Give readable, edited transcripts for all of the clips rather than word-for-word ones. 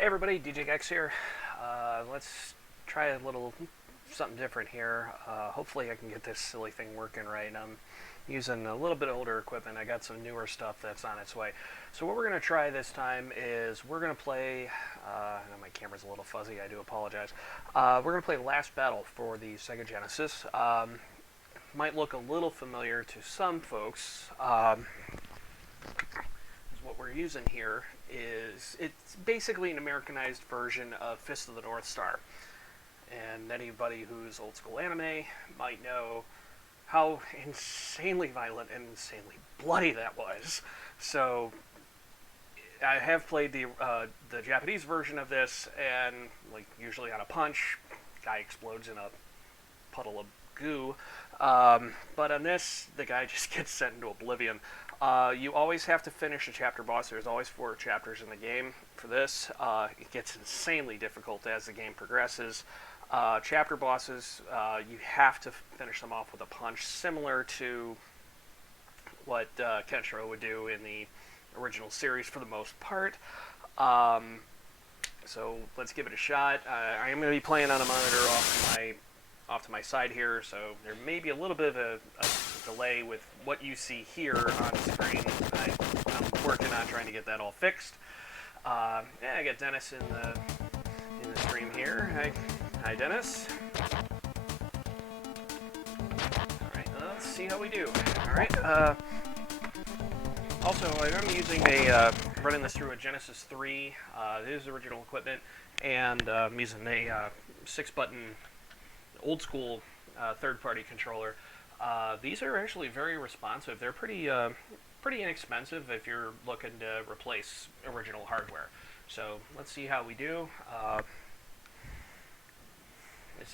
Hey everybody, DJ Gex here. Let's try a little something different here. Hopefully I can get this silly thing working right. I'm using a little bit older equipment. I got some newer stuff that's on its way. So what we're going to try this time is we're going to play, I know my camera's a little fuzzy, I do apologize. We're going to play Last Battle for the Sega Genesis. Might look a little familiar to some folks. What we're using here is, it's basically an Americanized version of Fist of the North Star. And anybody who's old school anime might know how insanely violent and insanely bloody that was. So I have played the Japanese version of this, and like usually on a punch, guy explodes in a puddle of goo. But on this, the guy just gets sent into oblivion. You always have to finish a chapter boss. There's always 4 chapters in the game for this. It gets insanely difficult as the game progresses. Chapter bosses, you have to finish them off with a punch, similar to what Kenshiro would do in the original series for the most part. So let's give it a shot. I am going to be playing on a monitor off to my side here, so there may be a little bit of a delay with what you see here on the screen. I'm working on trying to get that all fixed. I got Dennis in the stream here. Hi Dennis. Alright, let's see how we do. Alright, also I'm using running this through a Genesis 3. This is original equipment, and I'm using a 6-button old school third-party controller. These are actually very responsive. They're pretty inexpensive if you're looking to replace original hardware. So let's see how we do.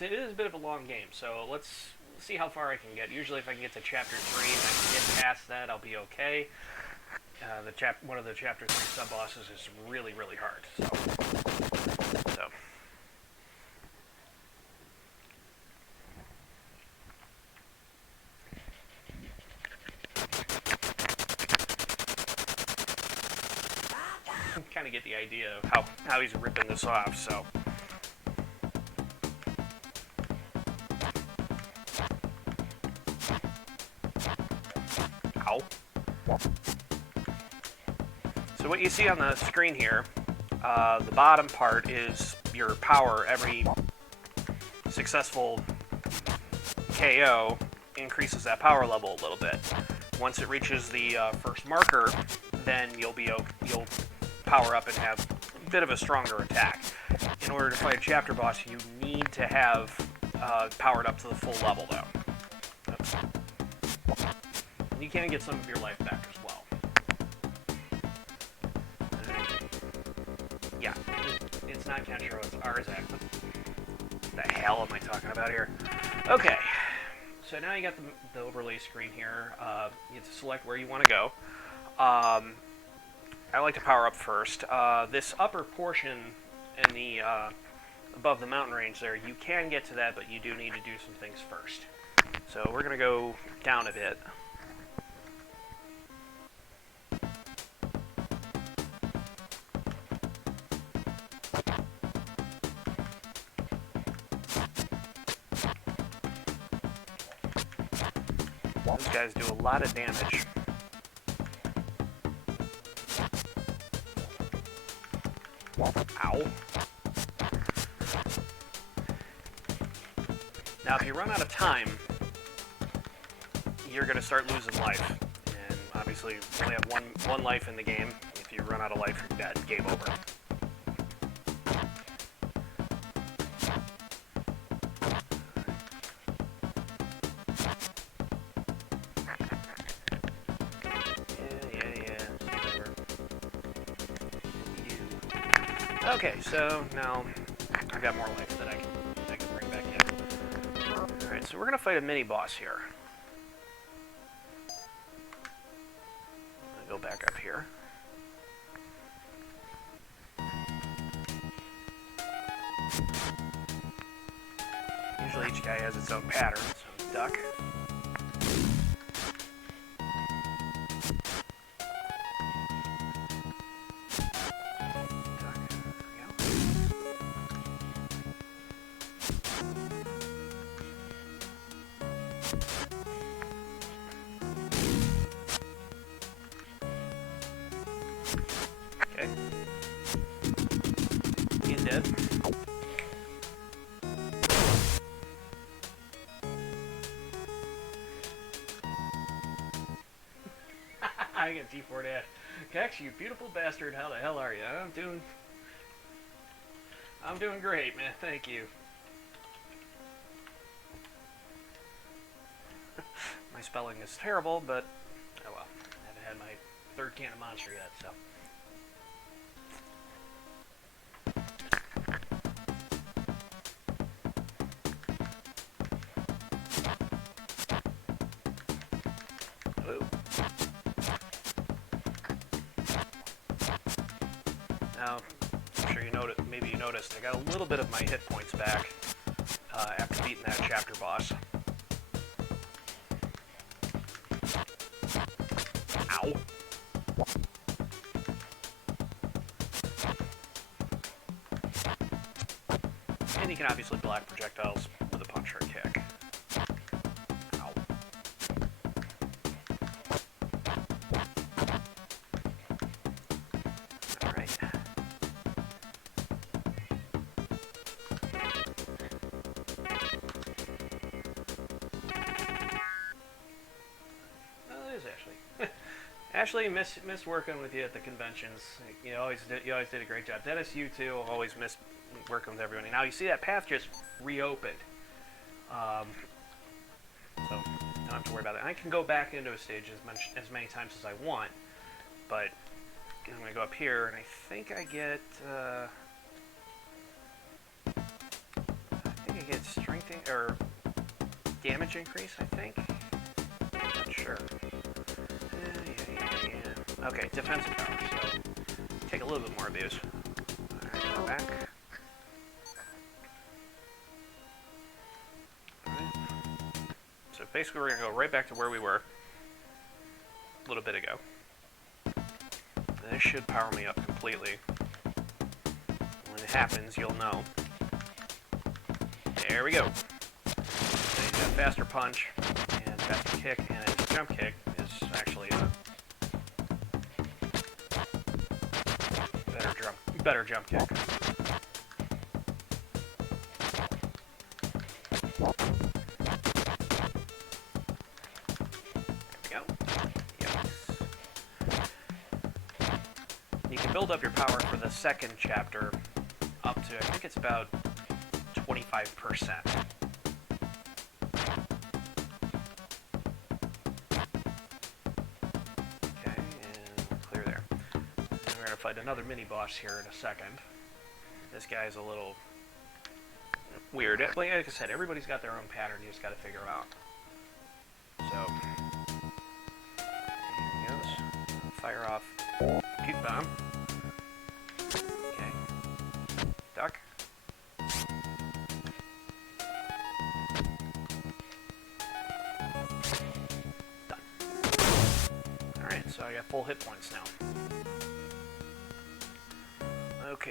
It is a bit of a long game, so let's see how far I can get. Usually if I can get to chapter 3 and I can get past that, I'll be okay. One of the chapter 3 sub-bosses is really, really hard. So. Kind of get the idea of how he's ripping this off, so. Ow. So what you see on the screen here, the bottom part is your power. Every successful KO increases that power level a little bit. Once it reaches the first marker, then you'll power up and have a bit of a stronger attack. In order to fight a chapter boss, you need to have powered up to the full level, though. Oops. You can get some of your life back as well. Yeah, it's not Kenshiro, it's Aarzak. What the hell am I talking about here? Okay, so now you got the overlay screen here. You have to select where you want to go. I like to power up first. This upper portion in the above the mountain range there, you can get to that, but you do need to do some things first. So we're going to go down a bit. Those guys do a lot of damage. Ow. Now, if you run out of time, you're going to start losing life. And obviously, you only have one life in the game. If you run out of life, you're dead. Game over. Okay, so now I've got more life that I can bring back in. Alright, so we're going to fight a mini-boss here. I'll go back up here. Usually each guy has its own pattern, so duck. Okay. He's dead. I get T4 dash. Kex, you beautiful bastard. How the hell are you? I'm doing great, man. Thank you. My spelling is terrible, but oh well. I haven't had my third can of Monster yet, so. Now, I'm sure maybe you noticed, I got a little bit of my hit points back after beating that chapter boss. Ow. And you can obviously block projectiles with a punch or a kick. Ow. Alright. Ashley, miss working with you at the conventions. You always did a great job. Dennis, you too. Always miss working with everybody. Now you see that path just reopened, so don't have to worry about it. I can go back into a stage as many times as I want, but I'm gonna go up here, and I think I get strength or damage increase. I think. I'm not sure. Okay, defensive power, so take a little bit more abuse. Alright, go back. Alright. So basically we're going to go right back to where we were a little bit ago. This should power me up completely. When it happens, you'll know. There we go. So he's got faster punch, and faster kick, and his jump kick is actually a better jump kick. There we go. Yes. You can build up your power for the second chapter up to, I think it's about 25%. Fight another mini boss here in a second. This guy's a little weird. Like I said, everybody's got their own pattern. You just got to figure it out. So here he goes. Fire off. Puke bomb. Okay. Duck. Done. All right. So I got full hit points now. Okay.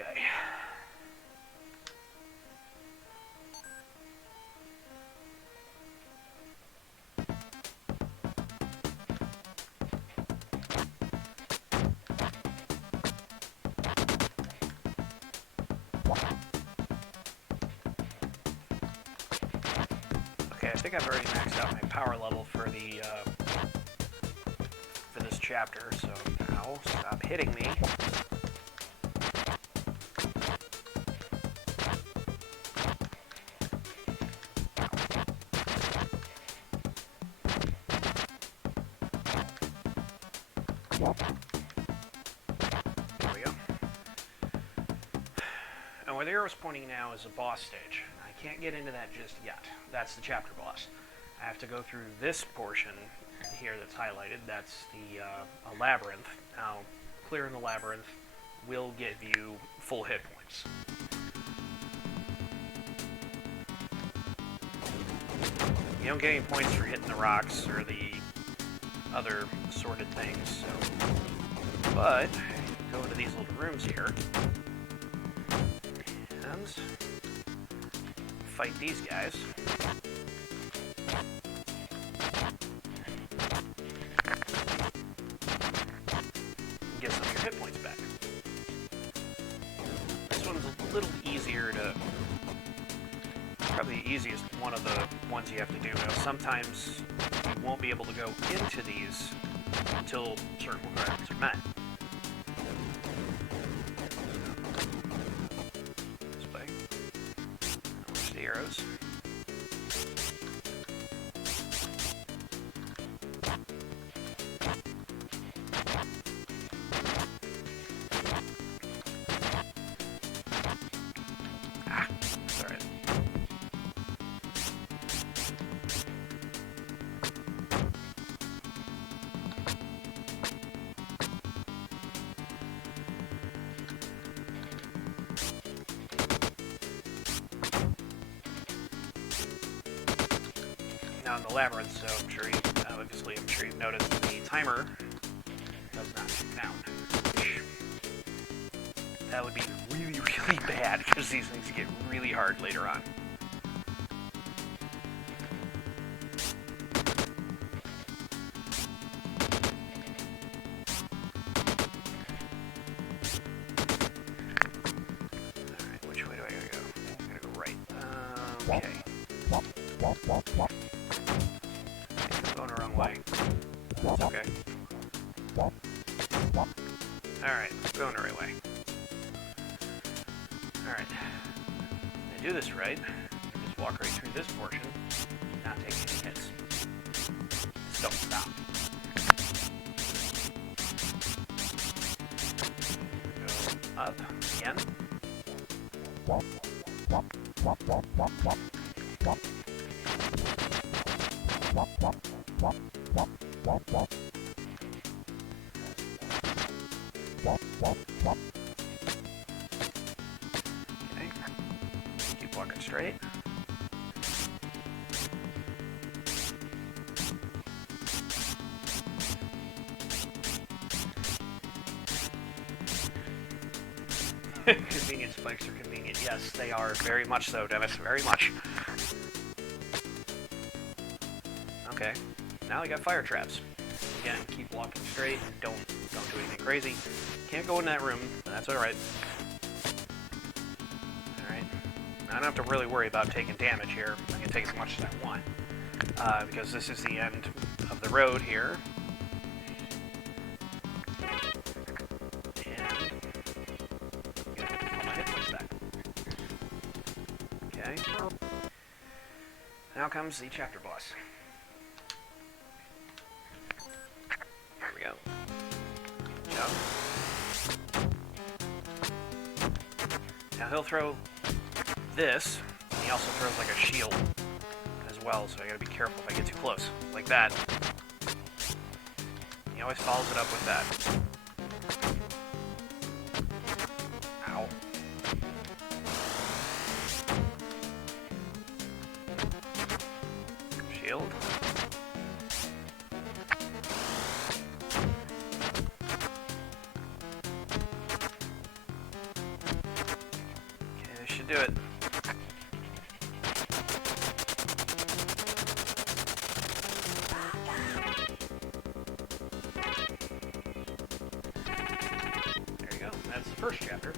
Okay, I think I've already maxed out my power level for this chapter, so now stop hitting me. There we go. And where the arrow's pointing now is a boss stage. I can't get into that just yet. That's the chapter boss. I have to go through this portion here that's highlighted. That's the a labyrinth. Now, clearing the labyrinth will give you full hit points. You don't get any points for hitting the rocks or the other assorted things, so. But go into these little rooms here and fight these guys. get some of your hit points back. This one's a little easier to... Probably the easiest one of the ones you have to do. Now, sometimes you won't be able to go into these until certain requirements are met. This way. Watch the arrows. Now in the labyrinth, so I'm sure you've noticed the timer does not tick down. That would be really, really bad because these things get really hard later on. Alright, which way do I gotta go? I'm gonna go right. Okay. Going the wrong way. It's okay. Alright, going the right way. Alright. I do this right. Just walk right through this portion, not take any hits. Just don't stop. Go up again. Okay. Keep walking straight. Convenience spikes are convenient. Yes, they are very much so, Dennis. Very much. Okay. Now I got fire traps. Again, keep walking straight. Don't do anything crazy. Can't go in that room, but that's alright. Alright. I don't have to really worry about taking damage here. I can take as much as I want. Because this is the end of the road here. And I'm gonna get all my hit points back. Okay. Now comes the chapter boss. Now he'll throw this, and he also throws like a shield as well, so I gotta be careful if I get too close. Like that. He always follows it up with that. Ow. Shield. Do it. There you go. That's the first chapter.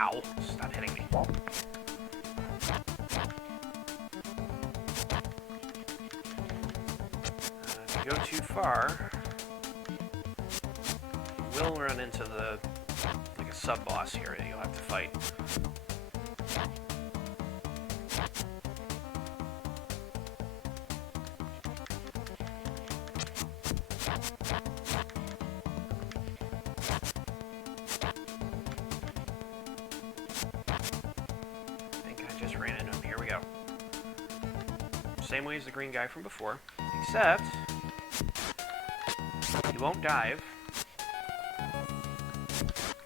Ow, stop hitting me. If you go too far, you will run into like a sub-boss here that you'll have to fight. Same way as the green guy from before, except you won't dive,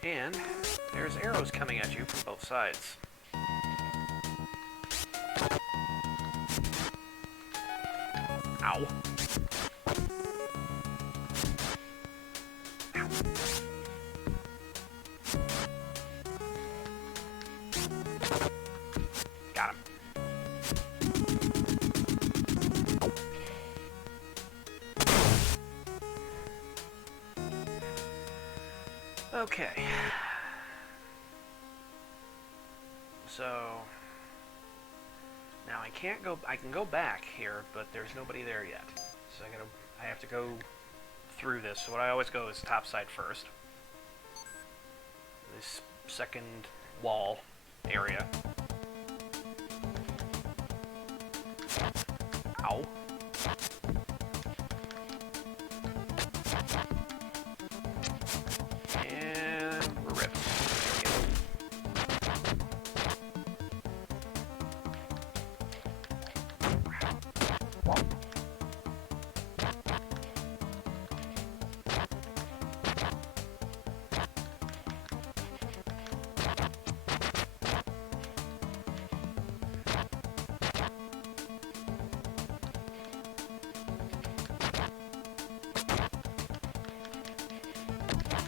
and there's arrows coming at you from both sides. Ow. Ow. Got him. Okay. So now I can't go. I can go back here, but there's nobody there yet. So I have to go through this. So what I always go is top side first. This second wall area. Ow. And we're ripped.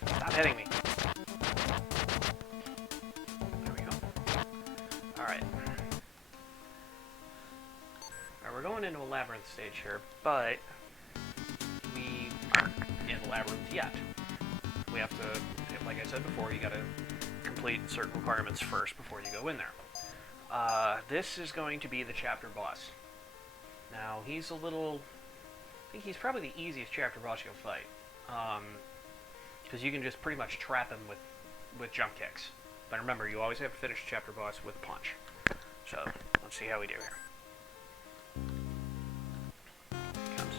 Stop hitting me. There we go. Alright. We're going into a labyrinth stage here, but we aren't in the labyrinth yet. We have to, like I said before, you gotta complete certain requirements first before you go in there. This is going to be the chapter boss. Now, he's a little... I think he's probably the easiest chapter boss you'll fight. Because you can just pretty much trap him with jump kicks. But remember, you always have to finish chapter boss with a punch. So, let's see how we do here. Here he comes.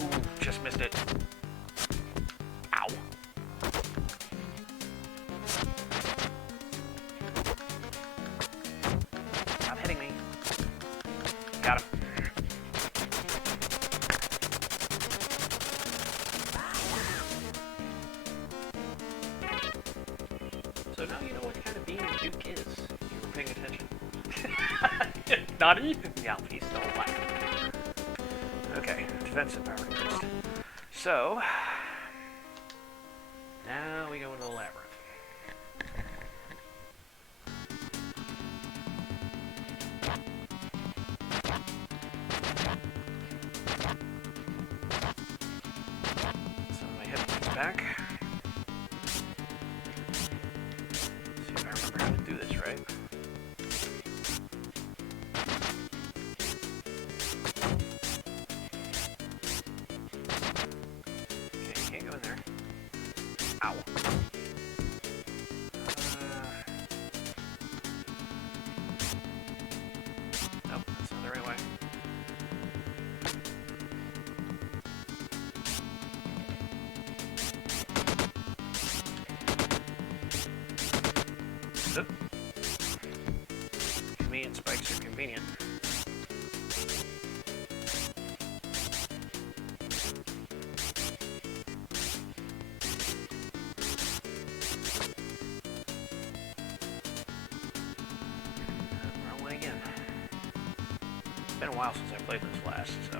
Ooh, just missed it. Ow. Stop hitting me. Got him. So now you know what kind of being a Duke is, if you were paying attention. Naughty? Yeah, he's still alive. Okay, defensive power first. So, now we go into the labyrinth. So my hip comes back. See if I remember how to do this right. Okay, you can't go in there. Ow. Nope, that's not the right way. Oop. Convenient spikes are convenient. Wrong way again. It's been a while since I played this last, so.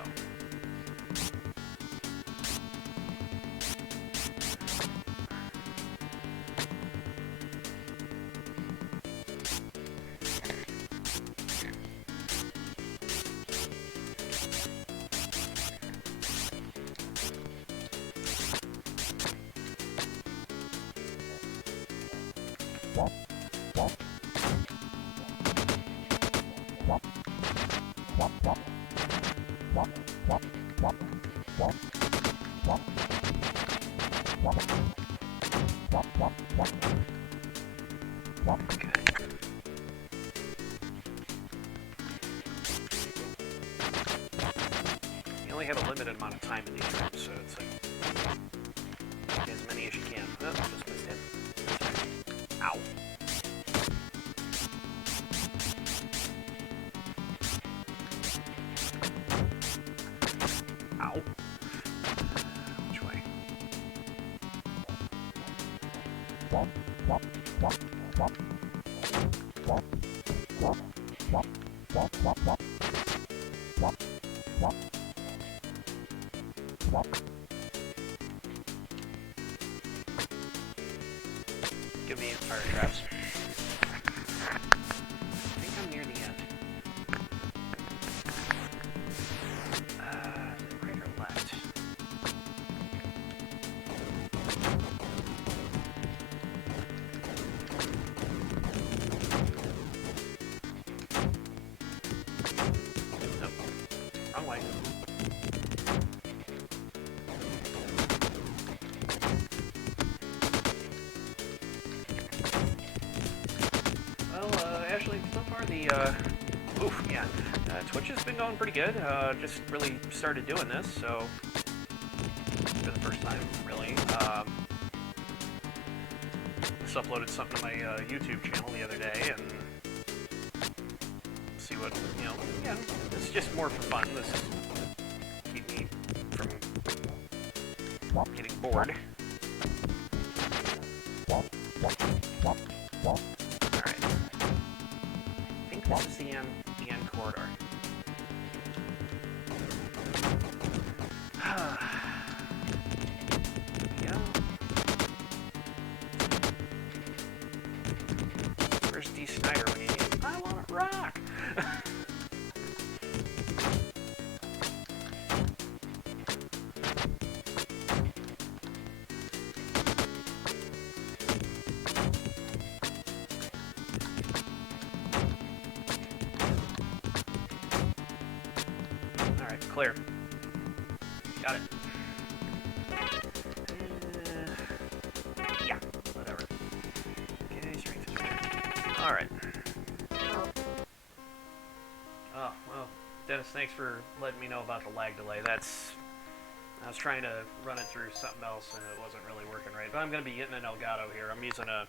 Okay. You only have a limited amount of time in these rooms, so it's like get as many as you can. Oh, just missed him. Ow. Ow. Which way? Give me fire traps. I think I'm near the end. Right or left? Nope. Wrong way. Well, actually, so far Twitch has been going pretty good. Just really started doing this, so for the first time, really. Just uploaded something to my YouTube channel the other day, and see what, yeah, it's just more for fun. This is keep me from getting bored. Alright. I think this is the end corridor. Yeah. Where's D. Snyder when you need him? I want to rock! Alright, clear. Got it. Yeah, whatever. Okay, strength is there. Alright. Oh, well, Dennis, thanks for letting me know about the lag delay. I was trying to run it through something else and it wasn't really working right. But I'm going to be getting an Elgato here. I'm using a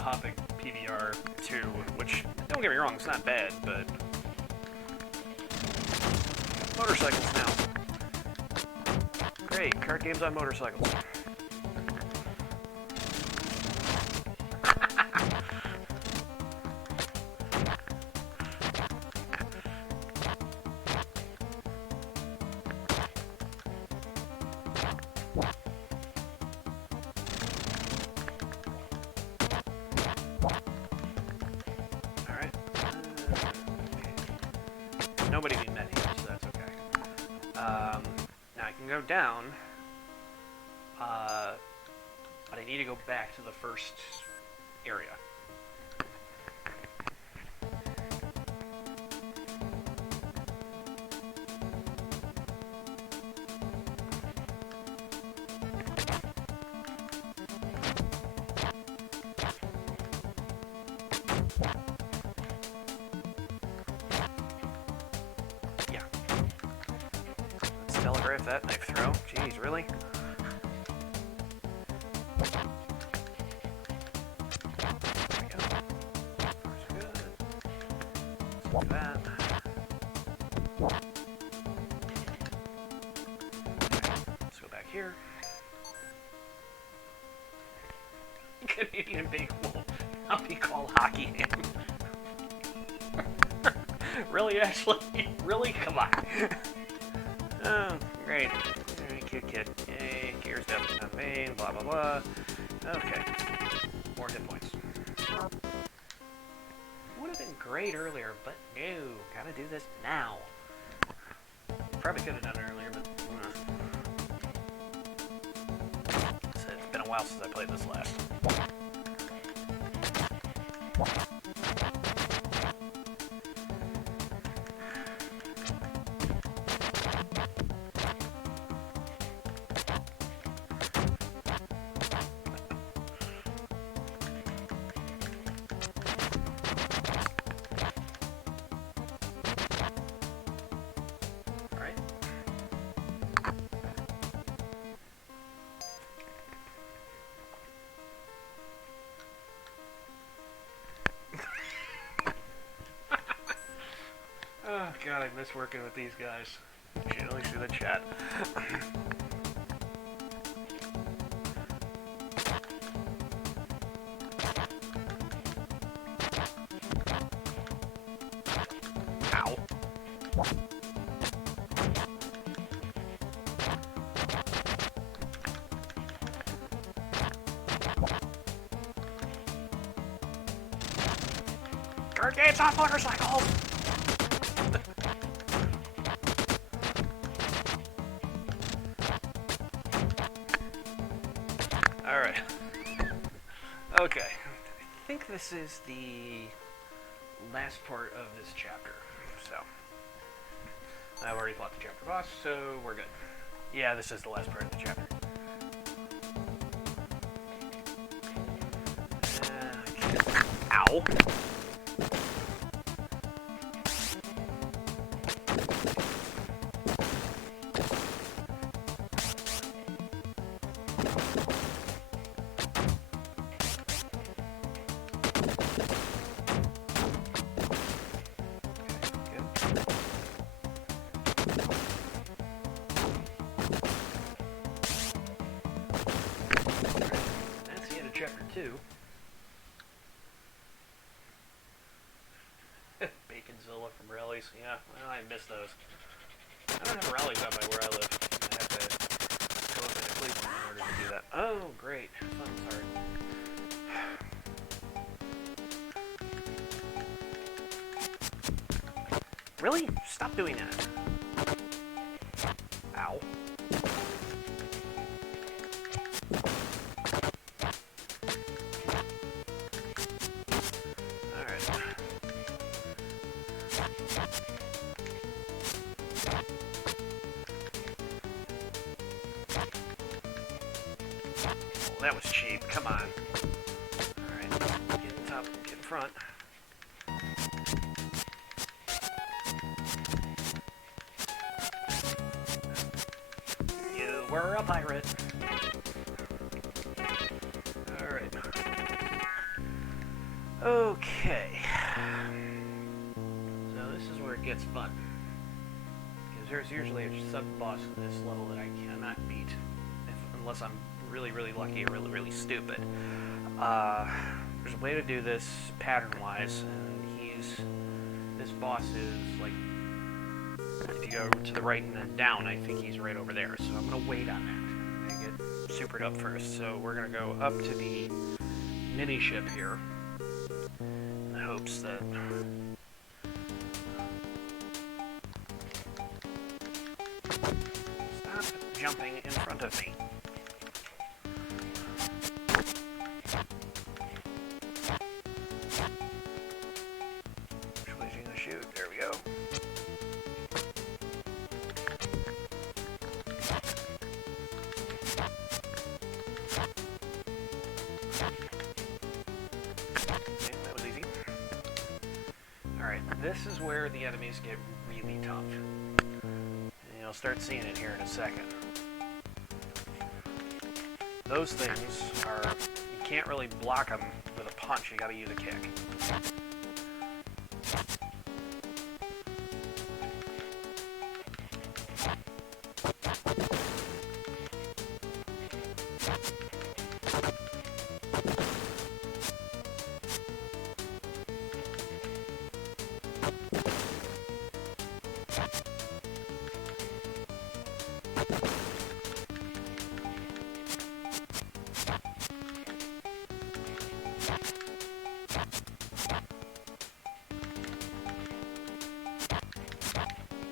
Hopping PBR2, which, don't get me wrong, it's not bad, but motorcycles now. Great, card games on motorcycles. Alright. Nobody being met here, so that's okay. Now I can go down, but I need to go back to the first area. Yeah. Let's telegraph that knife throw. Jeez, really? That. Let's go back here. Canadian baseball. I'll be called Hockey Ham. Really, Ashley? Really? Come on. Oh, great. Alright, cute kid. Yay, gears down the vein, blah blah blah. Okay. More hit points. Would have been great earlier, but no. Gotta do this now. Probably could have done it earlier, but it's been a while since I played this last. Oh god, I miss working with these guys. You can only see the chat. Gates on motorcycle! Alright. Okay. I think this is the last part of this chapter. So, I've already fought the chapter boss, so we're good. Yeah, this is the last part of the chapter. Okay. Ow! Chapter 2. Baconzilla from rallies. Yeah, well, I miss those. I don't have rallies out by where I live. I have to go up into Cleveland in order to do that. Oh, great. Fun start. Really? Stop doing that. Ow. That was cheap. Come on. Alright, get in top, get in front. You were a pirate. Alright. Okay. So this is where it gets fun. Because there's usually a sub-boss in this level that I cannot beat. Unless I'm really, really lucky or really, really stupid. There's a way to do this pattern-wise, and this boss is like, if you go to the right and then down, I think he's right over there. So I'm gonna wait on that. I get supered up first. So we're gonna go up to the mini ship here, in the hopes that stop jumping in front of me. There we go. Okay, that was easy. Alright, this is where the enemies get really tough. And you'll start seeing it here in a second. Those things are, you can't really block them with a punch, you gotta use a kick.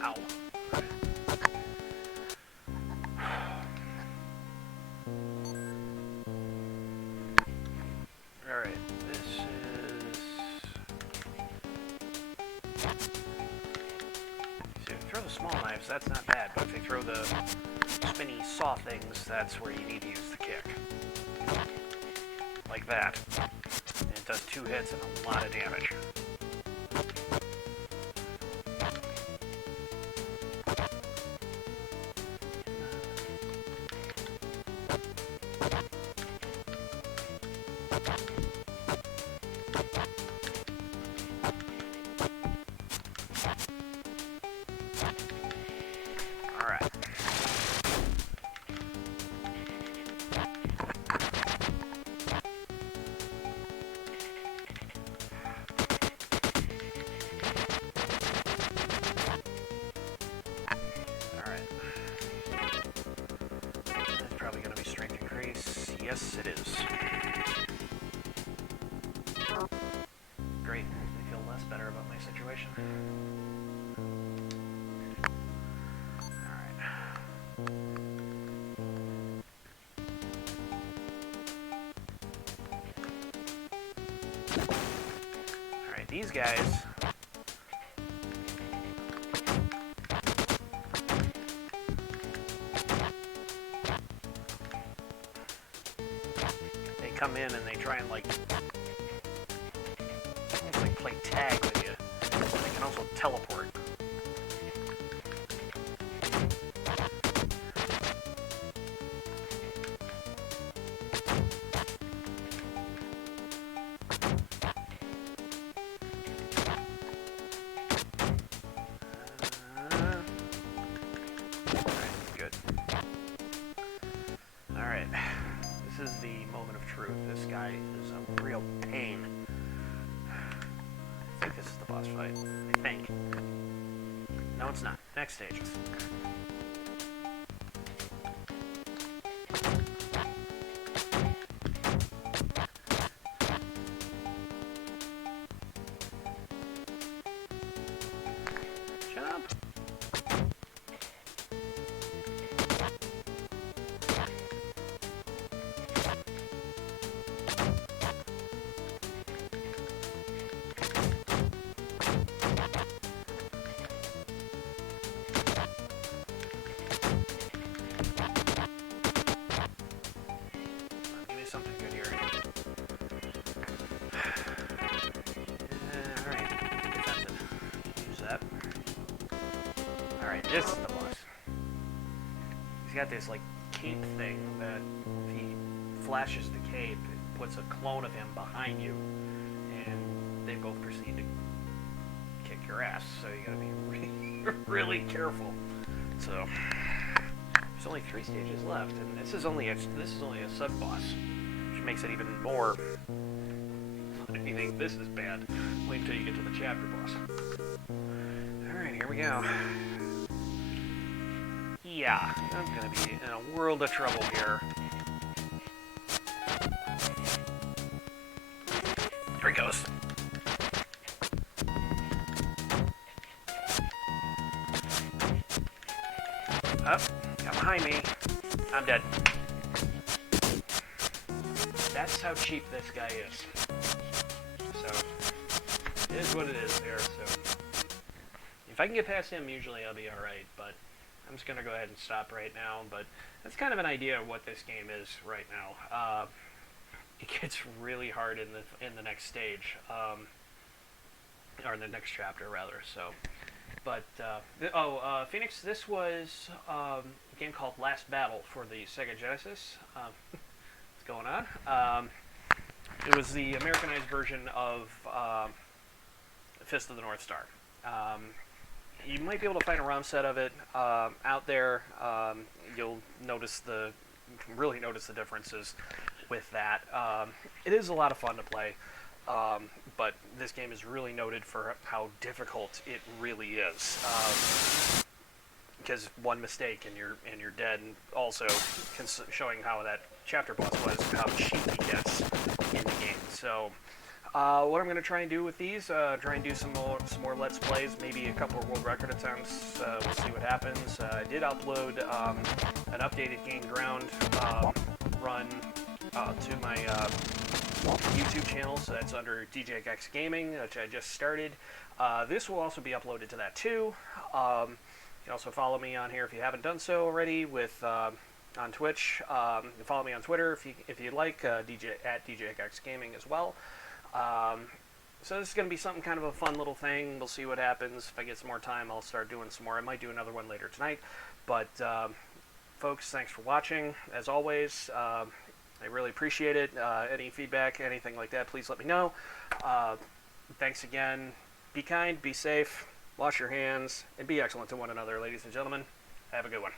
Ow. Alright, this is... So if you throw the small knives, that's not bad, but if you throw the spinny saw things, that's where you need to use the kick. Like that. And it does 2 hits and a lot of damage. Yes, it is. Great. I feel less situation. Alright. Alright, these guys... they come in and they try and, like... play tag with you. They can also teleport. Alright, good. Alright. This is the moment of truth. This guy is a real pain. I think this is the boss fight. I think. No, it's not. Next stages. Jump. Something good here. Alright, use that. Alright, this is the boss. He's got this, like, cape thing that if he flashes the cape, it puts a clone of him behind you, and they both proceed to kick your ass, so you gotta be really, really careful. So, there's only 3 stages left, and this is only a sub-boss. Makes it even more. If you think this is bad, wait until you get to the chapter boss. Alright, here we go. Yeah, I'm gonna be in a world of trouble here. Here he goes. Up, got behind me. I'm dead. That's how cheap this guy is. So, it is what it is there, so... if I can get past him, usually I'll be alright, but I'm just gonna go ahead and stop right now, but that's kind of an idea of what this game is right now. It gets really hard in the next stage, or in the next chapter, rather, so... but, Phoenix, this was a game called Last Battle for the Sega Genesis. Going on. It was the Americanized version of Fist of the North Star. You might be able to find a ROM set of it out there. You'll really notice the differences with that. It is a lot of fun to play, but this game is really noted for how difficult it really is. Because one mistake and you're dead, and also showing how that chapter boss was, how cheap he gets in the game. So, what I'm going to try and do with these, try and do some more Let's Plays, maybe a couple of world record attempts. We'll see what happens. I did upload an updated Gain Ground run to my YouTube channel, so that's under DJX Gaming, which I just started. This will also be uploaded to that too. You can also follow me on here if you haven't done so already with on Twitch. You can follow me on Twitter if you'd like, at DJX Gaming as well. So this is going to be something kind of a fun little thing. We'll see what happens. If I get some more time, I'll start doing some more. I might do another one later tonight. But folks, thanks for watching. As always, I really appreciate it. Any feedback, anything like that, please let me know. Thanks again. Be kind, be safe. Wash your hands, and be excellent to one another, ladies and gentlemen. Have a good one.